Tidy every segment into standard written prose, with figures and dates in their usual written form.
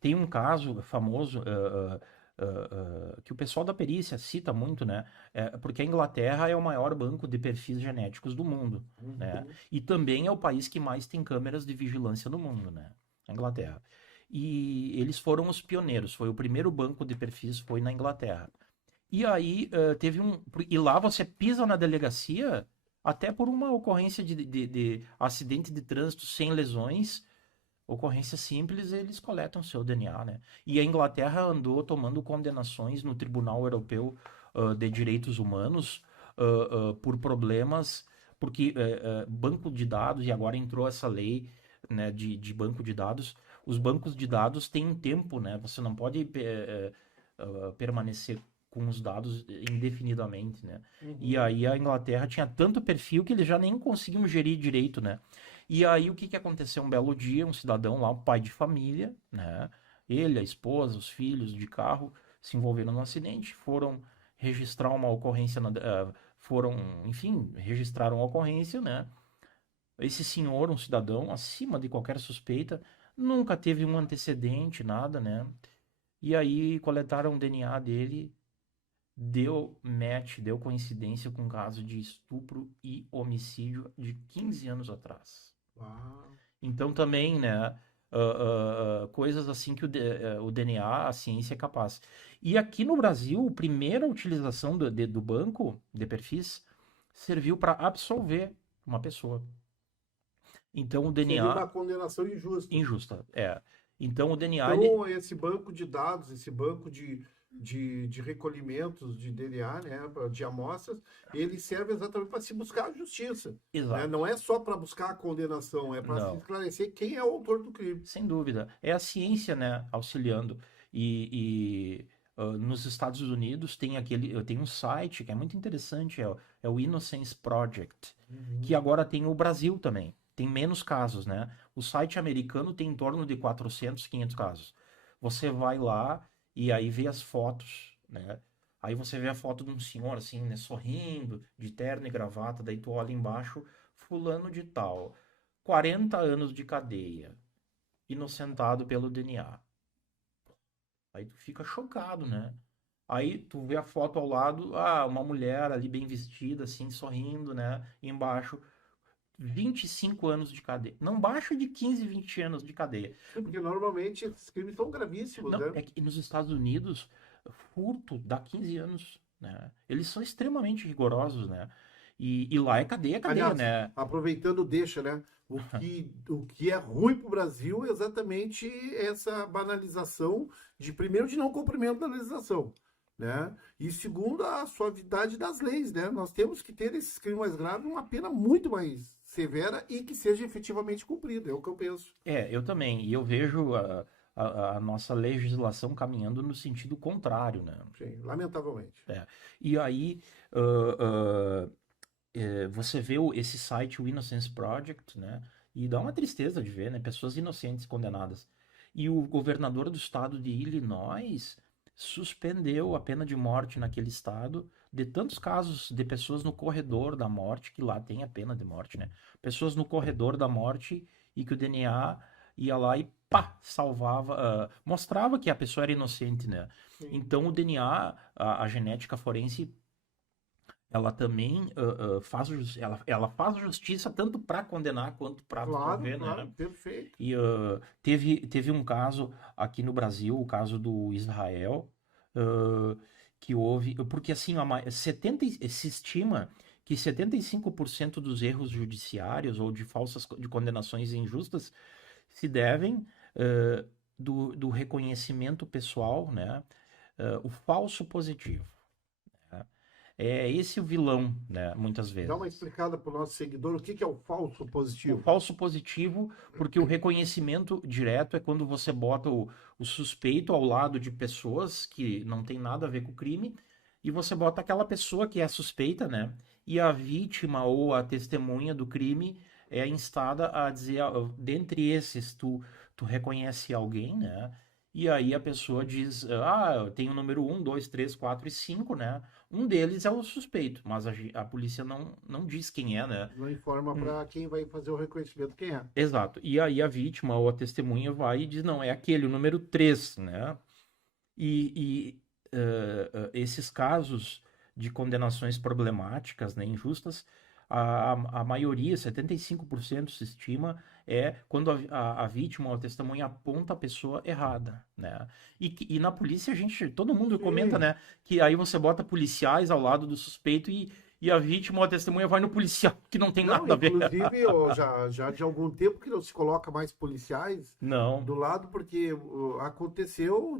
Tem um caso famoso que o pessoal da perícia cita muito, né? Porque a Inglaterra é o maior banco de perfis genéticos do mundo, né? Uhum. E também é o país que mais tem câmeras de vigilância no mundo, né? A Inglaterra. E eles foram os pioneiros. Foi o primeiro banco de perfis, foi na Inglaterra. E aí teve um. E lá você pisa na delegacia até por uma ocorrência de acidente de trânsito sem lesões. Ocorrência simples, eles coletam seu DNA, né? E a Inglaterra andou tomando condenações no Tribunal Europeu de Direitos Humanos por problemas, porque banco de dados, e agora entrou essa lei, né, de banco de dados, os bancos de dados têm um tempo, né? Você não pode permanecer com os dados indefinidamente, né? E Uhum. aí a Inglaterra tinha tanto perfil que eles já nem conseguiam gerir direito, né? E aí o que que aconteceu? Um belo dia, um cidadão lá, um pai de família, né? Ele, a esposa, os filhos de carro se envolveram num acidente, foram registrar uma ocorrência, foram, enfim, registraram a ocorrência, né? Esse senhor, um cidadão, acima de qualquer suspeita, nunca teve um antecedente, nada, né? E aí coletaram o DNA dele, deu match, deu coincidência com um caso de estupro e homicídio de 15 anos atrás. Ah, Então também, né, coisas assim que o DNA, a ciência é capaz. E aqui no Brasil, a primeira utilização do banco de perfis serviu para absolver uma pessoa. Então o seria DNA uma condenação injusta. injusta, é. Então o DNA ele Então, esse banco de dados, esse banco de recolhimentos de DNA, né, de amostras, ele serve exatamente para se buscar a justiça. Né? exato. Não é só para buscar a condenação, é para se Não, esclarecer quem é o autor do crime. sem dúvida. É a ciência, né, auxiliando. Nos Estados Unidos tem um site que é muito interessante, é o Innocence Project, que Uhum. agora tem o Brasil também. Tem menos casos, né? O site americano tem em torno de 400, 500 casos. Você vai lá e aí vê as fotos, né? Aí você vê a foto de um senhor assim, né, sorrindo, de terno e gravata, daí tu olha embaixo, fulano de tal, 40 anos de cadeia, inocentado pelo DNA. Aí tu fica chocado, né? Aí tu vê a foto ao lado, uma mulher ali bem vestida, assim, sorrindo, né? E embaixo, 25 anos de cadeia. Não baixa de 15, 20 anos de cadeia. Sim, porque normalmente esses crimes são gravíssimos, Não, né? é que nos Estados Unidos, furto dá 15 anos, né? Eles são extremamente rigorosos, né? E lá é cadeia, Aliás, né? aproveitando, deixa, né? O que é ruim para o Brasil é exatamente essa banalização de, primeiro, de não cumprimento da legislação, né? E segundo, a suavidade das leis, né? Nós temos que ter esses crimes mais graves uma pena muito mais severa e que seja efetivamente cumprida, é o que eu penso. Eu também. E eu vejo a nossa legislação caminhando no sentido contrário, né? Sim, lamentavelmente. É. E aí, você vê esse site, o Innocence Project, né? E dá uma tristeza de ver, né? Pessoas inocentes condenadas. E o governador do estado de Illinois suspendeu a pena de morte naquele estado de tantos casos de pessoas no corredor da morte, que lá tem a pena de morte, né? Pessoas no corredor da morte e que o DNA ia lá e pá, salvava, mostrava que a pessoa era inocente, né? Sim, Então o DNA, a genética forense ela também ela faz justiça tanto para condenar quanto para claro, absolver, claro, né? perfeito. E teve um caso aqui no Brasil, o caso do Israel, ah, que houve, porque assim, 70, se estima que 75% dos erros judiciários ou de de condenações injustas se devem do reconhecimento pessoal, né? O falso positivo. Né? É esse o vilão, né? Muitas Dá uma vezes. explicada para o nosso seguidor o que é o falso O positivo. falso positivo, porque o reconhecimento direto é quando você bota o suspeito ao lado de pessoas que não tem nada a ver com o crime, e você bota aquela pessoa que é suspeita, né? E a vítima ou a testemunha do crime é instada a dizer, dentre esses, tu reconhece alguém, né? E aí a pessoa diz, eu tenho o número 1, 2, 3, 4 e 5, né? Um deles é o suspeito, mas a polícia não diz quem é, né? Não informa Hum, para quem vai fazer o reconhecimento quem é. Exato. E aí a vítima ou a testemunha vai e diz, não, é aquele, o número 3, né? Esses casos de condenações problemáticas, né, injustas, a maioria, 75% se estima, é quando a vítima ou a testemunha aponta a pessoa errada, né? E na polícia todo mundo comenta, Sim. né, que aí você bota policiais ao lado do suspeito e a vítima ou a testemunha vai no policial, que não tem Não, nada a ver. inclusive, já de algum tempo que não se coloca mais policiais Não. do lado, porque aconteceu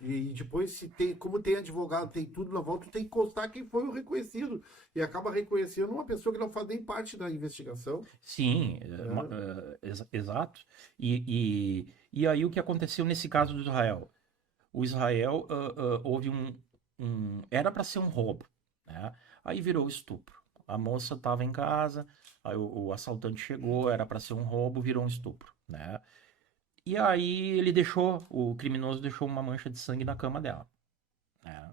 e depois se tem, como tem advogado, tem tudo na volta, tem que constar quem foi o reconhecido. E acaba reconhecendo uma pessoa que não faz nem parte da investigação, Sim, né? exato. E aí o que aconteceu nesse caso do Israel? O Israel houve era para ser um roubo, né? Aí virou estupro. A moça estava em casa, aí o assaltante chegou, era para ser um roubo, virou um estupro, né? E aí o criminoso deixou uma mancha de sangue na cama dela, né?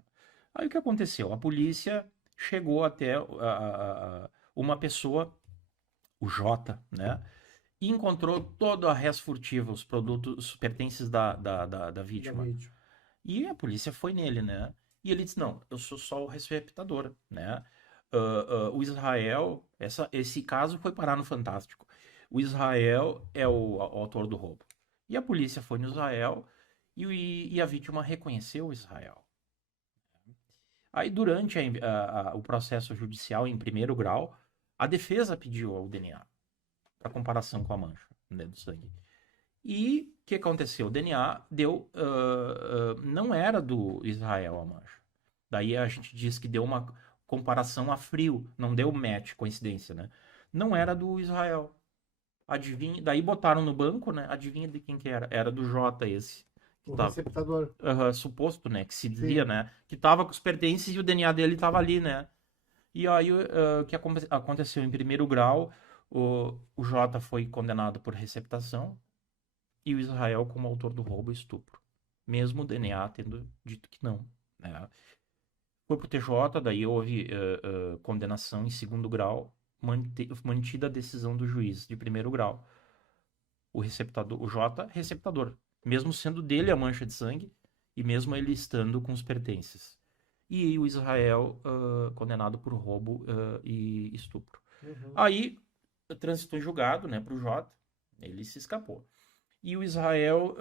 Aí o que aconteceu? A polícia chegou até uma pessoa, o Jota, né? E encontrou toda a res furtiva, os produtos, os pertences da Da vítima. vítima. E a polícia foi nele, né? E ele disse: Não, eu sou só o receptador, né? O Israel, esse caso foi parar no Fantástico. O Israel é o autor do roubo. E a polícia foi no Israel e a vítima reconheceu o Israel. Aí, durante o processo judicial em primeiro grau, a defesa pediu o DNA para comparação com a mancha, né, do sangue. E o que aconteceu? O DNA não era do Israel a mancha. Daí a gente diz que deu uma comparação a frio, não deu match, coincidência, né? Não era do Israel. Adivinha, daí botaram no banco, né? Adivinha de quem que era? Era do Jota esse. Que O tava, receptador. suposto, né? Que se dizia, Sim. né? Que tava com os pertences e o DNA dele tava ali, né? E aí o que aconteceu em primeiro grau, o Jota foi condenado por receptação, e o Israel como autor do roubo e estupro, mesmo o DNA tendo dito que não, né? Foi pro TJ, daí houve condenação em segundo grau, mantida a decisão do juiz de primeiro grau. O receptador, o J, receptador, mesmo sendo dele a mancha de sangue e mesmo ele estando com os pertences. E o Israel condenado por roubo e estupro. Uhum. Aí transitou em julgado, né, pro J, ele se escapou. E o Israel,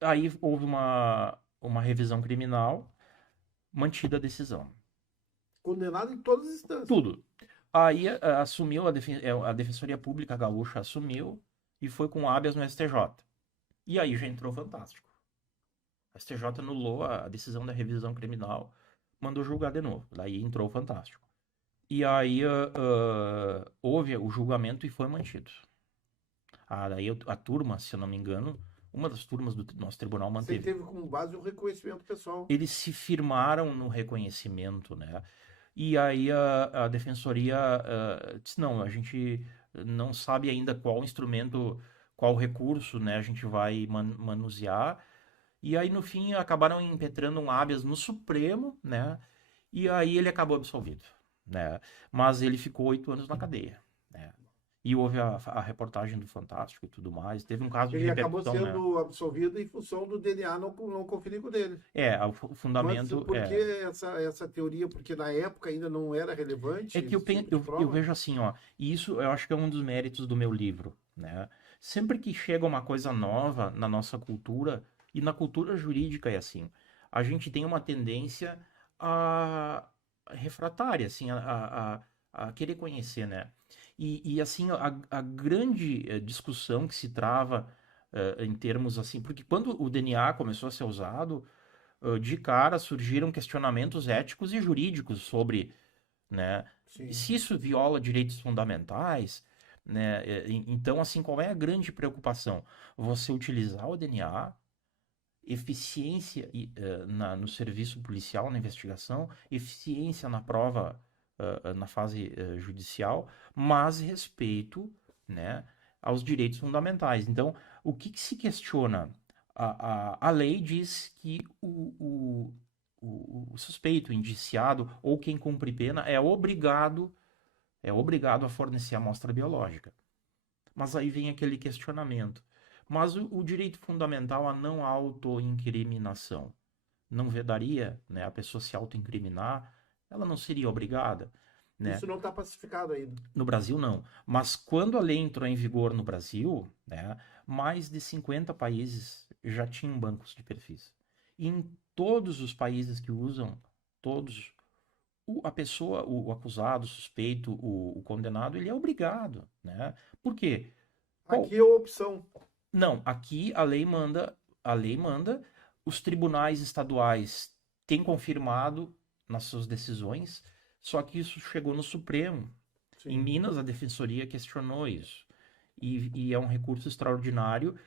aí houve uma revisão criminal, mantida a decisão. Condenado em todas as instâncias. Tudo. Aí assumiu a Defensoria Pública Gaúcha, assumiu e foi com habeas no STJ. E aí já entrou fantástico. O STJ anulou a decisão da revisão criminal, mandou julgar de novo. Daí entrou fantástico. E aí houve o julgamento e foi mantido. Daí a turma, se eu não me engano, uma das turmas do nosso tribunal Você manteve. teve como base o reconhecimento pessoal. Eles se firmaram no reconhecimento, né? E aí a defensoria disse, não, a gente não sabe ainda qual instrumento, qual recurso, né, a gente vai manusear. E aí, no fim, acabaram impetrando um habeas no Supremo, né? E aí ele acabou absolvido, né? Mas ele ficou 8 anos na cadeia, né? E houve a reportagem do Fantástico e tudo mais. Teve um caso de Ele acabou repercussão, né? sendo absolvido em função do DNA não conferir com dele. O Mas fundamento por que essa teoria? Porque na época ainda não era relevante é que esse tipo de eu prova? vejo assim, ó, e isso eu acho que é um dos méritos do meu livro, né? Sempre que chega uma coisa nova na nossa cultura, e na cultura jurídica é assim, a gente tem uma tendência a refratária, assim, a querer conhecer, né? Assim, a grande discussão que se trava em termos assim, porque quando o DNA começou a ser usado, de cara surgiram questionamentos éticos e jurídicos sobre, né? Sim. Se isso viola direitos fundamentais, né? Então, assim, qual é a grande preocupação? Você utilizar o DNA, eficiência no serviço policial, na investigação, eficiência na prova, na fase judicial, mas respeito, né, aos direitos fundamentais. Então, o que se questiona? A lei diz que o suspeito, o indiciado ou quem cumpre pena é obrigado a fornecer a amostra biológica. Mas aí vem aquele questionamento. Mas o direito fundamental à não autoincriminação não vedaria, né, a pessoa se autoincriminar? Ela não seria obrigada, né? Isso não está pacificado ainda. No Brasil, não. Mas quando a lei entrou em vigor no Brasil, né, mais de 50 países já tinham bancos de perfis. E em todos os países que usam, todos, a pessoa, o acusado, o suspeito, o condenado, ele é obrigado, né? Por quê? Qual- Aqui é a opção. Não, aqui a lei manda, os tribunais estaduais têm confirmado nas suas decisões, só que isso chegou no Supremo. Em Sim. Minas, a defensoria questionou isso. E é um recurso extraordinário,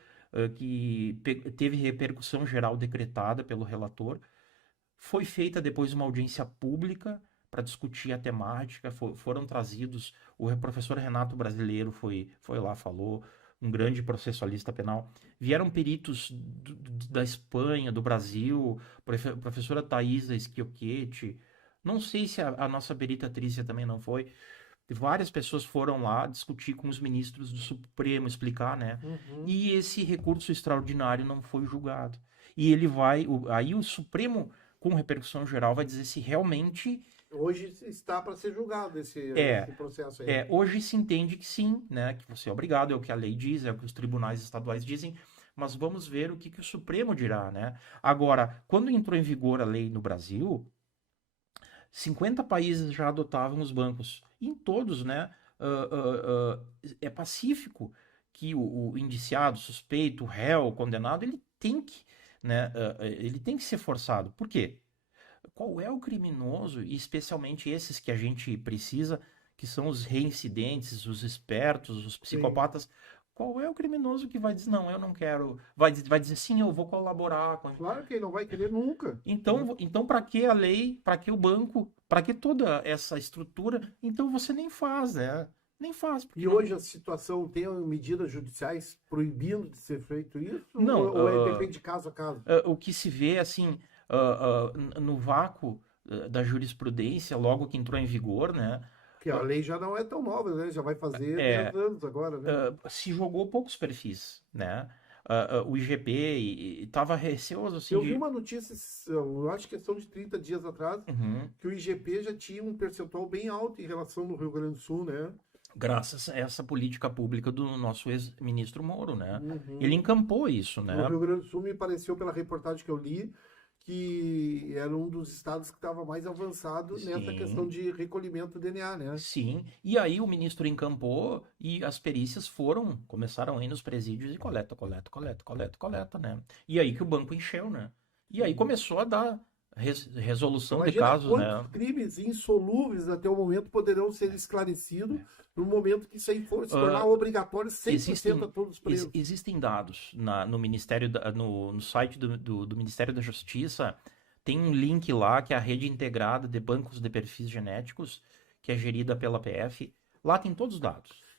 que teve repercussão geral decretada pelo relator. Foi feita depois uma audiência pública para discutir a temática. Foram trazidos. O professor Renato Brasileiro foi lá, falou, um grande processualista penal. Vieram peritos da Espanha, do Brasil, professora Thaisa Schiochetti. Não sei se a nossa perita Trícia também não foi. Várias pessoas foram lá discutir com os ministros do Supremo, explicar, né? Uhum. E esse recurso extraordinário não foi julgado. E ele vai, aí o Supremo, com repercussão geral, vai dizer se realmente Hoje está para ser julgado é, esse processo aí. hoje se entende que sim, né? Que você é obrigado, é o que a lei diz, é o que os tribunais estaduais dizem, mas vamos ver o que o Supremo dirá, né? Agora, quando entrou em vigor a lei no Brasil, 50 países já adotavam os bancos. E em todos, né, é pacífico que o indiciado, suspeito, o réu, o condenado, ele tem que, né, ele tem que ser forçado. Por quê? Qual é o criminoso, e especialmente esses que a gente precisa, que são os reincidentes, os espertos, os Sim. psicopatas? Qual é o criminoso que vai dizer, não, eu não quero, vai dizer, sim, eu vou colaborar com. Claro que ele não vai querer nunca. Né? Então para que a lei, para que o banco, para que toda essa estrutura? Então você nem faz, né? Nem faz, porque E não. hoje a situação tem medidas judiciais proibindo de ser feito isso? Não, Depende de caso a caso? o que se vê assim, no vácuo da jurisprudência, logo que entrou em vigor, né? Porque a lei já não é tão nova, né? Já vai fazer 10 É, anos agora, né? se jogou poucos perfis, né? O IGP estava receoso assim Eu vi de. uma notícia, eu acho que questão de 30 dias atrás, Uhum. que o IGP já tinha um percentual bem alto em relação no Rio Grande do Sul, né? Graças a essa política pública do nosso ex-ministro Moro, né? Ele Uhum. encampou isso, No né? Rio Grande do Sul me pareceu, pela reportagem que eu li, que era um dos estados que estava mais avançado nessa questão Sim, de recolhimento do DNA, né? sim. E aí o ministro encampou e as perícias começaram a ir nos presídios e coleta, coleta, coleta, coleta, coleta, né? E aí que o banco encheu, né? E aí Uhum. começou a dar resolução de Imagina casos, quantos né? crimes insolúveis até o momento poderão ser esclarecidos no momento que isso aí for se tornar Ah, obrigatório 100% a existem, todos os presos. existem dados no Ministério no site do Ministério da Justiça, tem um link lá que é a rede integrada de bancos de perfis genéticos, que é gerida pela PF. Lá tem todos os dados.